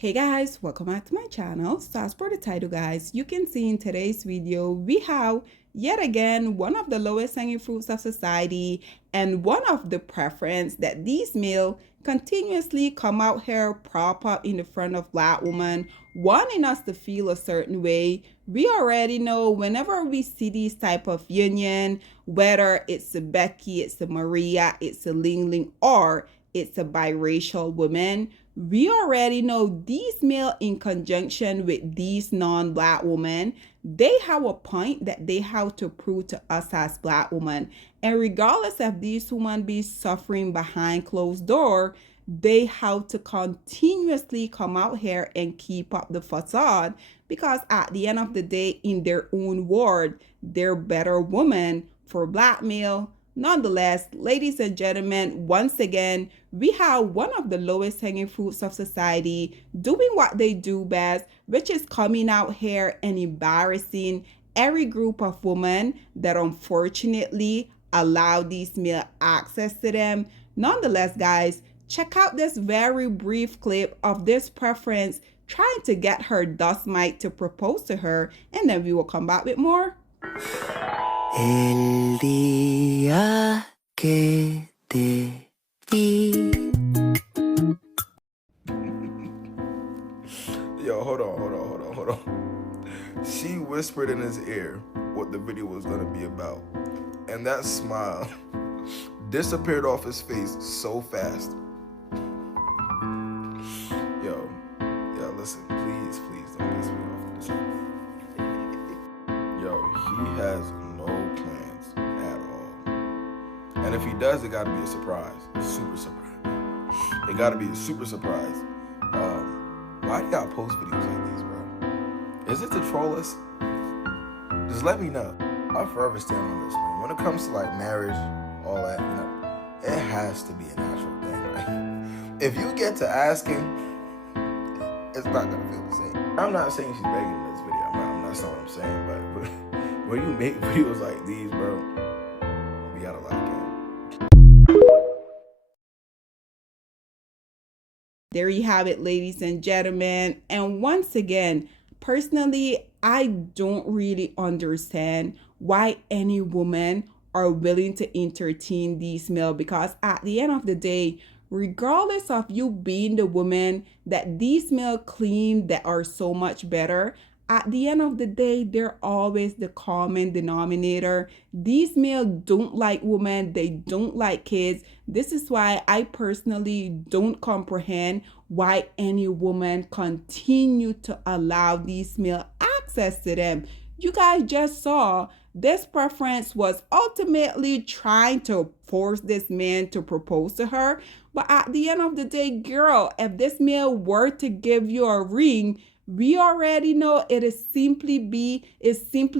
Hey guys, welcome back to my channel. So as per the title guys, you can see in today's video, we have yet again one of the lowest hanging fruits of society and one of the preference that these male continuously come out here, prop up in the front of black women, wanting us to feel a certain way. We already know whenever we see these type of union, whether it's a Becky, it's a Maria, it's a Ling Ling, or it's a biracial woman, we already know these male in conjunction with these non-black women, they have a point that they have to prove to us as black women. And regardless of these women be suffering behind closed door, they have to continuously come out here and keep up the facade, because at the end of the day, in their own word, they're better women for black male. Nonetheless, ladies and gentlemen, once again, we have one of the lowest hanging fruits of society doing what they do best, which is coming out here and embarrassing every group of women that unfortunately allow these male access to them. Nonetheless, guys, check out this very brief clip of this preference trying to get her dust mite to propose to her, and then we will come back with more. El día que te vi. Yo, hold on. She whispered in his ear what the video was gonna be about, and that smile disappeared off his face so fast. Yo, listen, please don't piss me off this. Yo, he has no plans at all. And if he does, it gotta be a surprise. Super surprise. It gotta be a super surprise. Why do y'all post videos like these, bro? Is it to troll us? Just let me know. I'll forever stand on this, man. When it comes to like marriage, all that, you know, it has to be a natural thing. Like, if you get to asking, it's not gonna feel the same. I'm not saying she's begging in this video. That's not what I'm saying. But when you make videos like these, bro, we gotta lock in. There you have it, ladies and gentlemen. And once again, personally, I don't really understand why any woman are willing to entertain these male, because at the end of the day, regardless of you being the woman that these male claim that are so much better, at the end of the day, they're always the common denominator. These male don't like women. They don't like kids. This is why I personally don't comprehend why any woman continue to allow these male access to them. You guys just saw this preference was ultimately trying to force this man to propose to her. But at the end of the day, girl, if this male were to give you a ring, we already know it's simply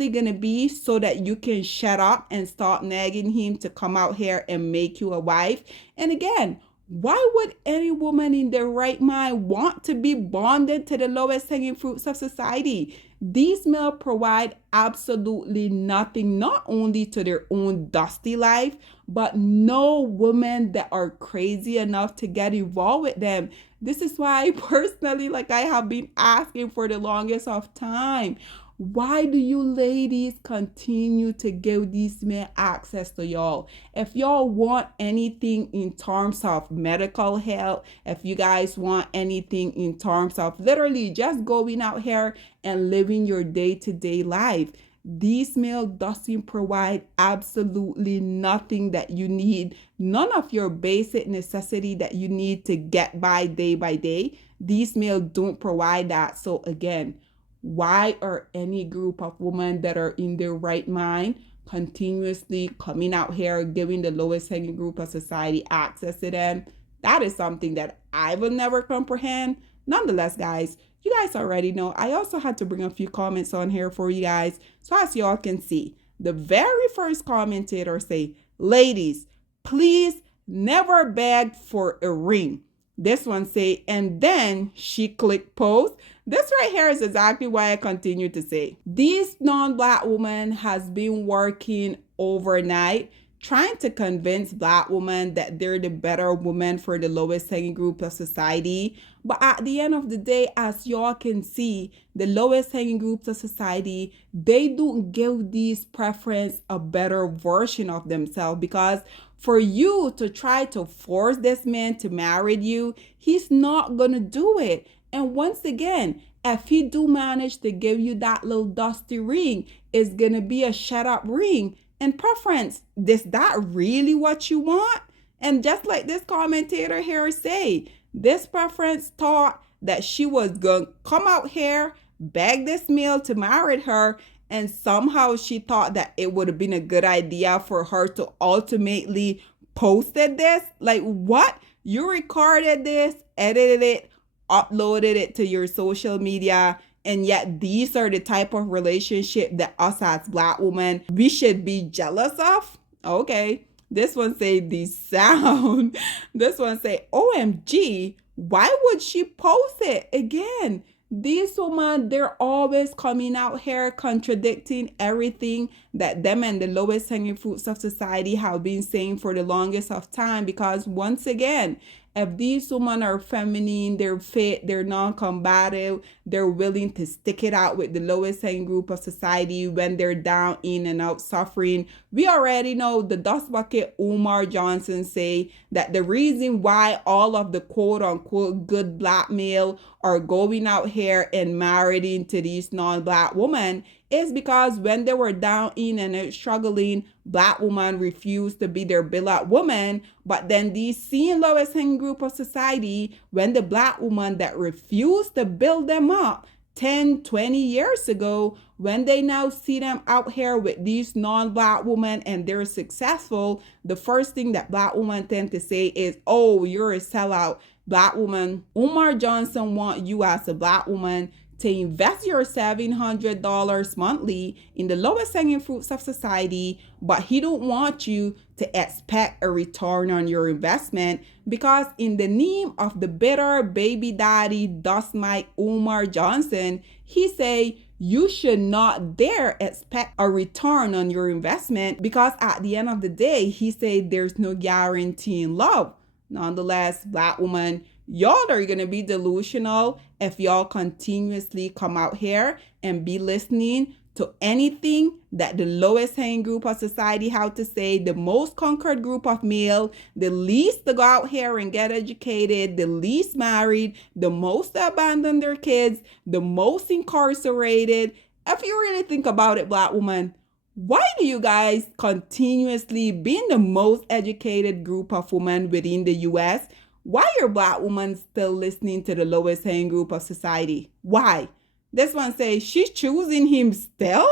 gonna be so that you can shut up and start nagging him to come out here and make you a wife. And again, why would any woman in their right mind want to be bonded to the lowest hanging fruits of society? These men provide absolutely nothing, not only to their own dusty life, but no women that are crazy enough to get involved with them. This is why personally, like I have been asking for the longest of time, why do you ladies continue to give these men access to y'all? If y'all want anything in terms of medical help, if you guys want anything in terms of literally just going out here and living your day-to-day life, these male doesn't provide absolutely nothing that you need. None of your basic necessity that you need to get by day. These male don't provide that. So again, why are any group of women that are in their right mind continuously coming out here giving the lowest hanging group of society access to them? That is something that I will never comprehend. Nonetheless, guys, you guys already know I also had to bring a few comments on here for you guys. So as y'all can see, the very first commentator say, ladies, please never beg for a ring. This one say, and then she clicked post. This right here is exactly why I continue to say, this non-black woman has been working overnight trying to convince Black women that they're the better woman for the lowest hanging group of society. But at the end of the day, as y'all can see, the lowest hanging groups of society, they don't give these preference a better version of themselves, because for you to try to force this man to marry you, he's not gonna do it. And once again, if he do manage to give you that little dusty ring, it's gonna be a shut up ring. And preference, is that really what you want? And just like this commentator here say, this preference thought that she was gonna come out here, beg this male to marry her, and somehow she thought that it would have been a good idea for her to ultimately posted this. Like, what? You recorded this, edited it, uploaded it to your social media, and yet these are the type of relationship that us as Black women, we should be jealous of? Okay. This one say the sound. This one say, OMG, why would she post it? Again, these women, they're always coming out here contradicting everything that them and the lowest hanging fruits of society have been saying for the longest of time. Because once again, if these women are feminine, they're fit, they're non-combative, they're willing to stick it out with the lowest hanging group of society when they're down, in and out, suffering. We already know the dust bucket Umar Johnson say that the reason why all of the quote unquote good Black male are going out here and marrying to these non-Black women is because when they were down, in and out, struggling, Black women refused to be their beloved woman. But then these same lowest hanging group of society, when the Black woman that refused to build them up 10, 20 years ago, when they now see them out here with these non-Black women and they're successful, the first thing that Black women tend to say is, oh, you're a sellout. Black woman, Umar Johnson want you as a Black woman to invest your $700 monthly in the lowest hanging fruits of society, but he don't want you to expect a return on your investment, because in the name of the bitter baby daddy dust mite Umar Johnson, he say you should not dare expect a return on your investment, because at the end of the day, he say there's no guarantee in love. Nonetheless, Black woman, y'all are going to be delusional if y'all continuously come out here and be listening to anything that the lowest hanging group of society have to say, the most conquered group of male, the least to go out here and get educated, the least married, the most to abandon their kids, the most incarcerated. If you really think about it, Black woman, why do you guys continuously, being the most educated group of women within the U.S., why are Black women still listening to the lowest hanging group of society? Why? This one say she's choosing him still.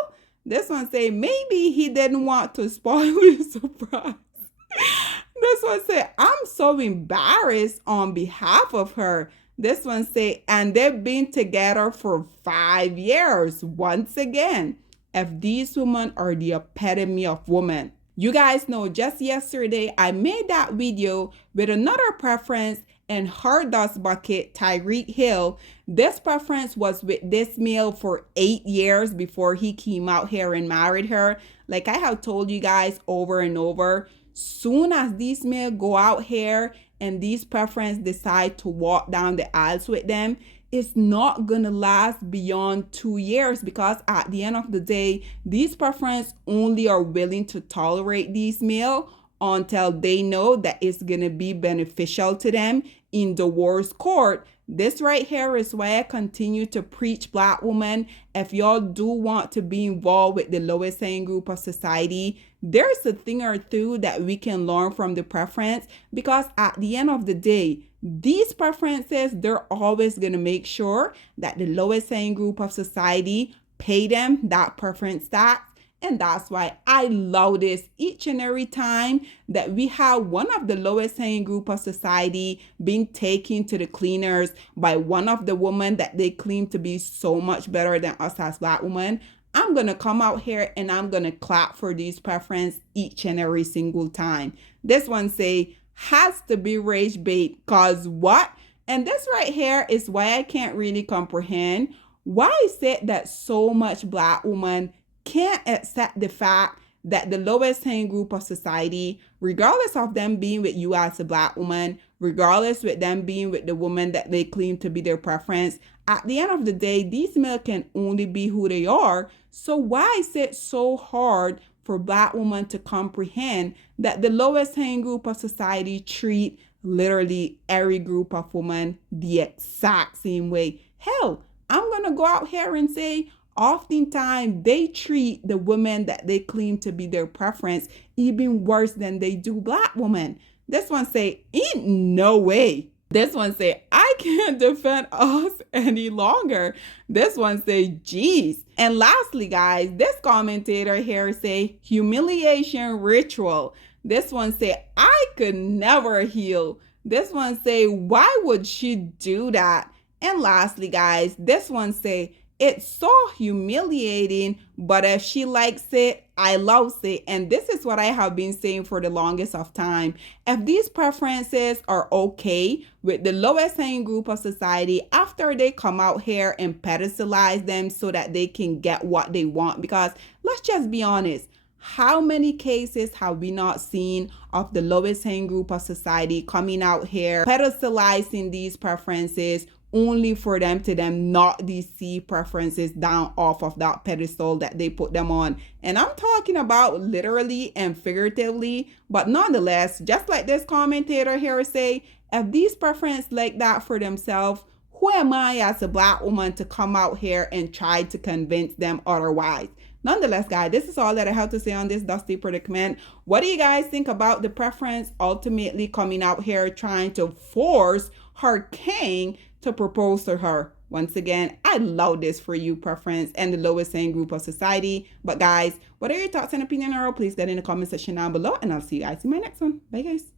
This one say maybe he didn't want to spoil the surprise. This one say I'm so embarrassed on behalf of her. This one say, and they've been together for 5 years. Once again, if these women are the epitome of women. You guys know just yesterday I made that video with another preference and her dust bucket, Tyreek Hill. This preference was with this male for 8 years before he came out here and married her. Like I have told you guys over and over, soon as these male go out here and these preference decide to walk down the aisles with them, it's not gonna last beyond 2 years, because at the end of the day, these preference only are willing to tolerate these male until they know that it's gonna be beneficial to them in the divorce court. This right here is why I continue to preach, Black women, if y'all do want to be involved with the lowest hanging group of society, there's a thing or two that we can learn from the preference, because at the end of the day, these preferences, they're always going to make sure that the lowest hanging group of society pay them that preference tax. And that's why I love this each and every time that we have one of the lowest hanging group of society being taken to the cleaners by one of the women that they claim to be so much better than us as Black women. I'm going to come out here and I'm going to clap for these preference each and every single time. This one say, has to be rage bait, cause what? And this right here is why I can't really comprehend why is it that so much Black women can't accept the fact that the lowest hanging group of society, regardless of them being with you as a Black woman, regardless with them being with the woman that they claim to be their preference, at the end of the day, these men can only be who they are. So why is it so hard for Black women to comprehend that the lowest hanging group of society treat literally every group of women the exact same way? Hell, I'm going to go out here and say, oftentimes they treat the women that they claim to be their preference even worse than they do Black women. This one say, ain't no way. This one say, I can't defend us any longer. This one say, geez. And lastly, guys, this commentator here say, humiliation ritual. This one say, I could never heal. This one say, why would she do that? And lastly, guys, this one say, it's so humiliating, but if she likes it, I love it. And this is what I have been saying for the longest of time. If these preferences are okay with the lowest hanging group of society after they come out here and pedestalize them so that they can get what they want, because let's just be honest, how many cases have we not seen of the lowest hanging group of society coming out here pedestalizing these preferences only for them to knock these C preferences down off of that pedestal that they put them on? And I'm talking about literally and figuratively, but nonetheless, just like this commentator here say, if these preferences like that for themselves, who am I as a Black woman to come out here and try to convince them otherwise? Nonetheless, guys, this is all that I have to say on this dusty predicament. What do you guys think about the preference ultimately coming out here trying to force her Kang to propose to her? Once again, I love this for you, preference and the lowest hanging group of society. But guys, what are your thoughts and opinion? Please get in the comment section down below, and I'll see you guys in my next one. Bye, guys.